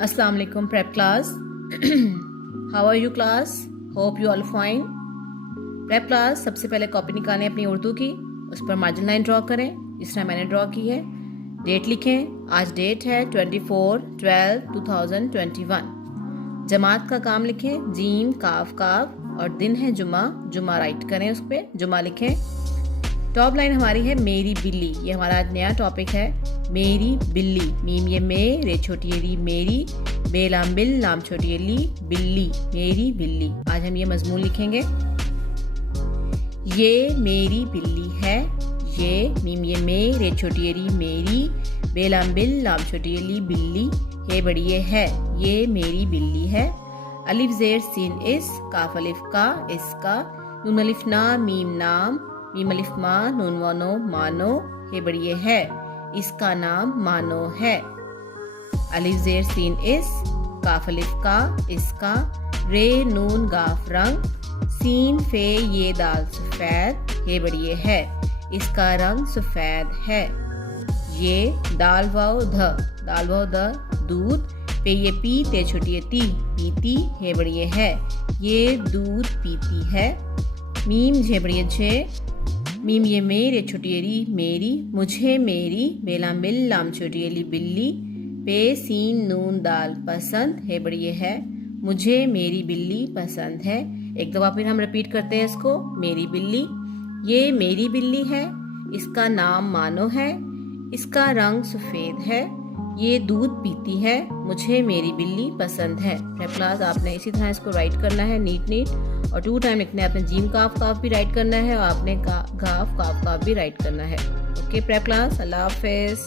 Assalamu alaikum prep class. How are you class? Hope you all fine. Prep class सबसे पहले copy निकालें अपनी उर्दू की, उस पर मार्जिन लाइन ड्रॉ करें जिस तरह मैंने ड्रॉ की है। डेट लिखें, आज डेट है 24/12/2021। जमात का काम लिखें, जीम काफ काफ, और दिन है जुमा, जुमा राइट करें, उस पर जुमा लिखें। टॉप लाइन हमारी है मेरी बिल्ली, ये हमारा आज नया टॉपिक है। मेरी बिल्ली, मीम ये मे, रे छोटी ये री मेरी, बे लाम बिल, लाम छोटी ये ली, बिल्ली, मेरी बिल्ली। आज हम ये मजमून लिखेंगे। ये मेरी बिल्ली है, ये मीम ये मे, रे छोटी ये री मेरी, बे लाम बिल, लाम छोटी ये ली, बिल्ली, हे बड़ी ये है, ये मेरी बिल्ली है। अलिफ जेर सीन इस, काफ अलिफ का, इसका, नून अलिफ ना, मीम नाम, मीम अलिफ मा, नून वानो मानो, हे बड़ी ये है, इसका नाम मानो है। अलिफ जेर सीन इस, काफ अलिफ का, इसका, रे नून गाफ रंग, सीन फे ये दाल सफेद, हे बड़ी ये है, इसका रंग सफेद है। ये दाल वाव ध दूध, पे ये पी, ते छोटी ये ती, पीती, हे बड़ी ये है, ये दूध पीती है। मीम झे बड़ी ये झे, मीम ये मेरे छोटी ये री मेरी, मुझे मेरी, बेलाम बिल, लाम छोटी ये ली बिल्ली, पे सीन नून दाल पसंद, हे बड़ी ये है, मुझे मेरी बिल्ली पसंद है। एक दफ़ा फिर हम रिपीट करते हैं इसको। मेरी बिल्ली, ये मेरी बिल्ली है, इसका नाम मानो है, इसका रंग सफ़ेद है, ये दूध पीती है, मुझे मेरी बिल्ली पसंद है। प्रेप क्लास आपने इसी तरह इसको राइट करना है नीट, और 2 टाइम लिखना है। आपने जीम काफ काफ भी राइट करना है, और आपने गाफ काफ काफ भी राइट करना है। ओके प्रेप क्लास, अल्लाह हाफिज़।